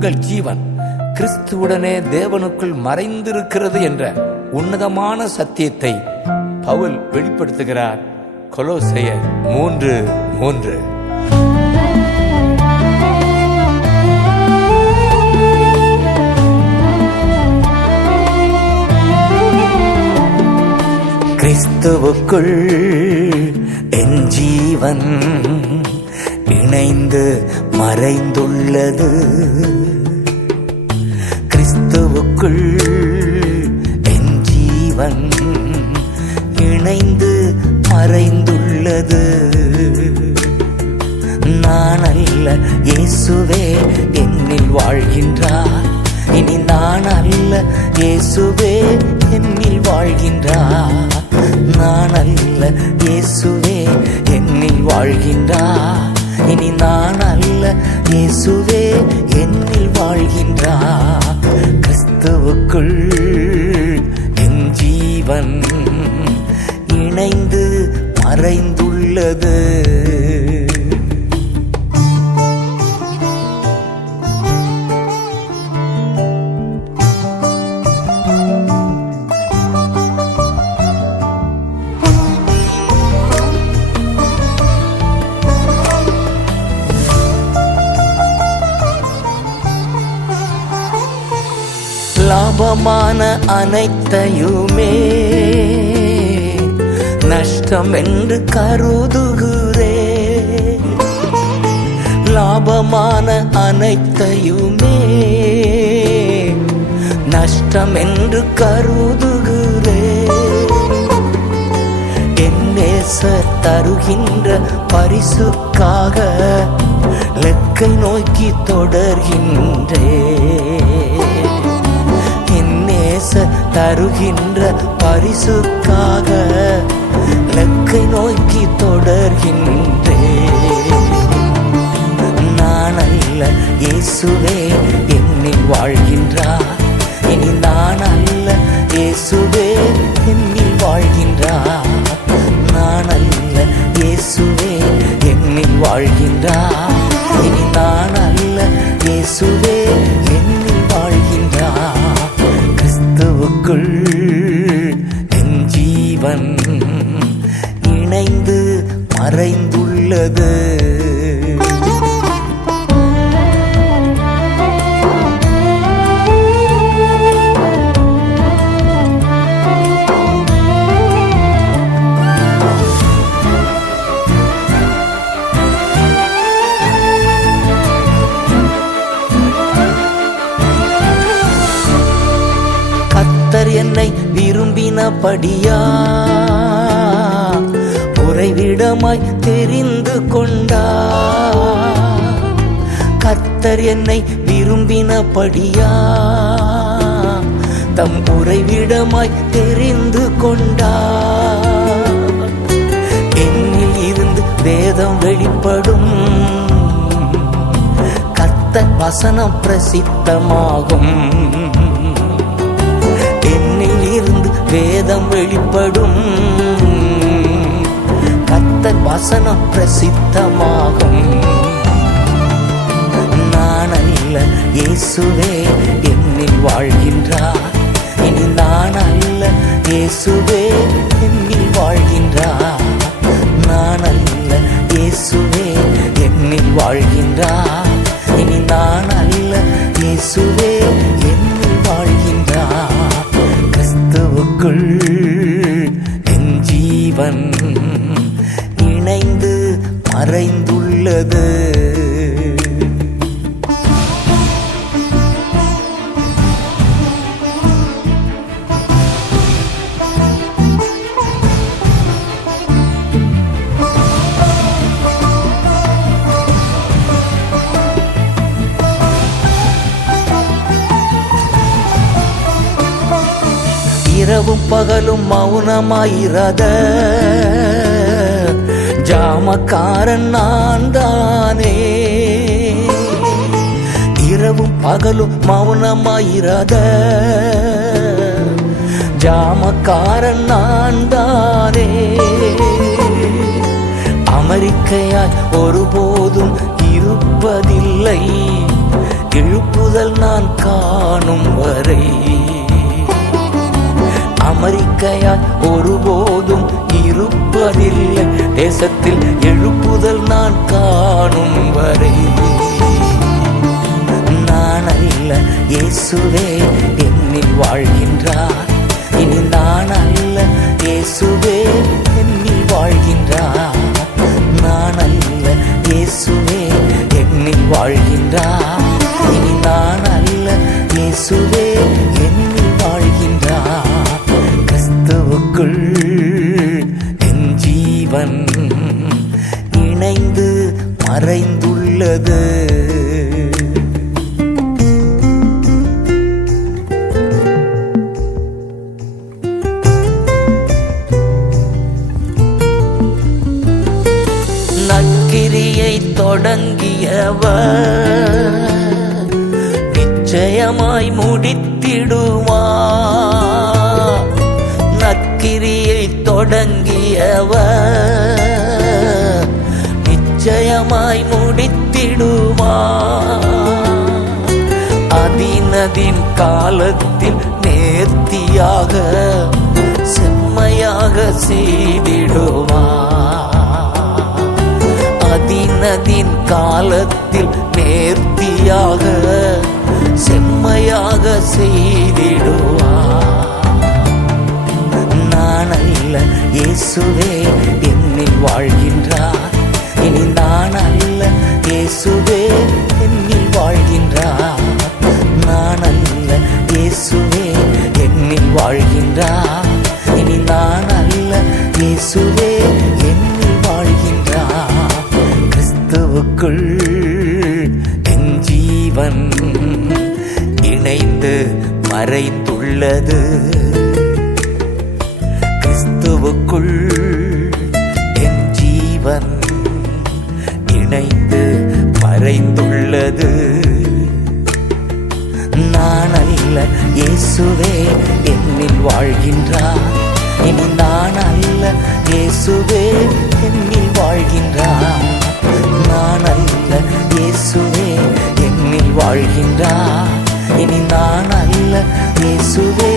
உங்கள் ஜீவன் கிறிஸ்துவுடனே தேவனுக்குள் மறைந்திருக்கிறது என்ற உன்னதமான சத்தியத்தை பவுல் வெளிப்படுத்துகிறார். கொலோசையர் 3:3. கிறிஸ்துவுக்குள் என் ஜீவன் இணைந்து மறைந்துள்ளது. கிறிஸ்துவுக்குள் என் ஜீவன் இணைந்து மறைந்துள்ளது. நான் அல்ல, இயேசுவே என்னில் வாழ்கின்றார். இனி நான் அல்ல, இயேசுவே என்னில் வாழ்கின்றார். நான் அல்ல, இயேசுவே என்னில் வாழ்கின்றார். இனி நான் அல்ல, இயேசுவே என்னில் வாழ்கின்றார். கிறிஸ்துவுக்குள் என் ஜீவன் இணைந்து மறைந்துள்ளது. லாபமான அனைத்தையுமே நஷ்டம் என்று கருதுகிறே. லாபமான அனைத்தையுமே நஷ்டம் என்று கருதுகிறே. என் நேசர் தருகின்ற பரிசுக்காக லெக்கை நோக்கி தொடர்கின்றே. தருகின்ற பரிசுக்காக லெக்கை நோக்கி தொடர்கின்றே. நான் அல்ல, இயேசுவே என்னில் வாழ்கின்றார். இனி நான் அல்ல, இயேசுவே என்னில் வாழ்கின்றார். நான் அல்ல, இயேசுவே என்னில் வாழ்கின்றார். இனி நான் அல்ல, இயேசுவே என்னில் வாழ்கின்றார். கிறிஸ்துவுக்குள் என் ஜீவன் இணைந்து மறைந்துள்ளது. என்னை விரும்பினபடியா உறைவிடமாய் தெரிந்து கொண்டா. கர்த்தர் என்னை விரும்பினபடியா தம் உறைவிடமாய் தெரிந்து கொண்டா. என்னில் இருந்து வேதம் வெளிப்படும். கர்த்தர் வசனம் பிரசித்தமாகும். இருந்து வேதம் வெளிப்படும். கர்த்தர் வசனம் பிரசித்தமாகும். நான் அல்ல, இயேசுவே என்னில் வாழ்கின்றார். இனி நான் அல்ல, இயேசுவே என்னில் வாழ்கின்றார். நான் அல்ல, இயேசுவே என்னில் வாழ்கின்றார். இனி நான் அல்ல, இயேசுவே என்னில் வாழ்கின்றார். கிறிஸ்துவுக்குள் என் ஜீவன் இணைந்து மறைந்துள்ளது. இரவும் பகலும் மௌனமாயிராத ஜாமக்காரன் நான் தானே. இரவும் பகலும் மௌனமாயிராத ஜாமக்காரன் நான் தானே. அமெரிக்கையாய் ஒருபோதும் இருப்பதில்லை. எழுப்புதல் நான் காணும் வரை. அமெரிக்கையாய் ஒருபோதும் இருப்பதில்லை, தேசத்தில் எழுப்புதல் நான் காணும் வரை. நான் அல்ல இயேசுவே என்னில் வாழ்கின்றார், இனி நான் அல்ல இயேசுவே என்னில் வாழ்கின்றார். நான் அல்ல இயேசுவே என்னில் வாழ்கின்றார், இனி நான் அல்ல இயேசுவே என்னில் வாழ்கின்றார். கிறிஸ்துவுக்குள் என் ஜீவன் இணைந்து மறைந்துள்ளது. நற்கிரியை தொடங்கியவர் நிச்சயமாய் முடித்திடுவார். நற்கிரியை தொடங்கியவர் நிச்சயமாய் முடித்திடுவார். அதினதின் காலத்தில் நேர்த்தியாக செம்மையாக செய்திடுவார். அதினதின் காலத்தில் நேர்த்தியாக செம்மையாக செய்திடுவார். நான் அல்ல இயேசுவே என்னில் வாழ்கின்றார், இனி நான் அல்ல இயேசுவே என்னில் வாழ்கின்றார். நான் அல்ல இயேசுவே என்னில் வாழ்கின்றார், இனி நான் அல்ல இயேசுவே என்னில் வாழ்கின்றார். கிறிஸ்துவுக்குள் என் ஜீவன் இணைந்து மறைந்துள்ளது. கிறிஸ்துவுக்குள் என் ஜீவன் இணைந்து மறைந்துள்ளது. நான் அல்ல இயேசுவே என்னில் வாழ்கின்றார், இனி நான் அல்ல இயேசுவே என்னில் வாழ்கின்றார். நான் அல்ல இயேசுவே என்னில் வாழ்கின்றார், இனி நான் அல்ல இயேசுவே